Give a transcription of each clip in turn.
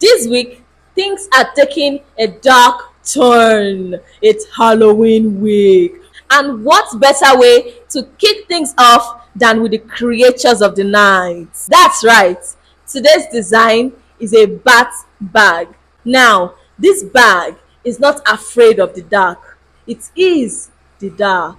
This week, things are taking a dark turn. It's Halloween week. And what better way to kick things off than with the creatures of the night? That's right. Today's design is a bat bag. Now, this bag is not afraid of the dark. It is the dark.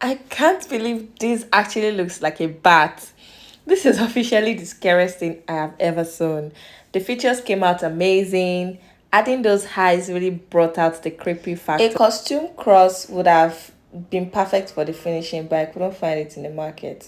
I can't believe this actually looks like a bat. This is officially the scariest thing I have ever seen. The features came out amazing. Adding those highs really brought out the creepy factor. A costume cross would have been perfect for the finishing, but I couldn't find it in the market.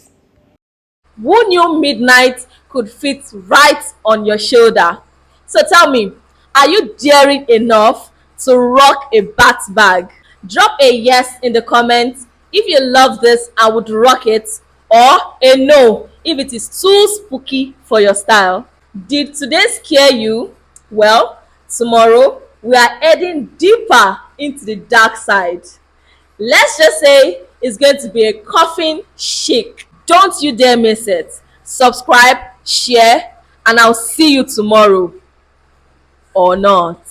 Who knew midnight could fit right on your shoulder? So tell me, are you daring enough to rock a bat bag? Drop a yes in the comments if you love this and would rock it, or a no if it is too spooky for your style. Did today scare you? Well, tomorrow we are heading deeper into the dark side. Let's just say it's going to be a coffin shake. Don't you dare miss it. Subscribe, share, and I'll see you tomorrow or not.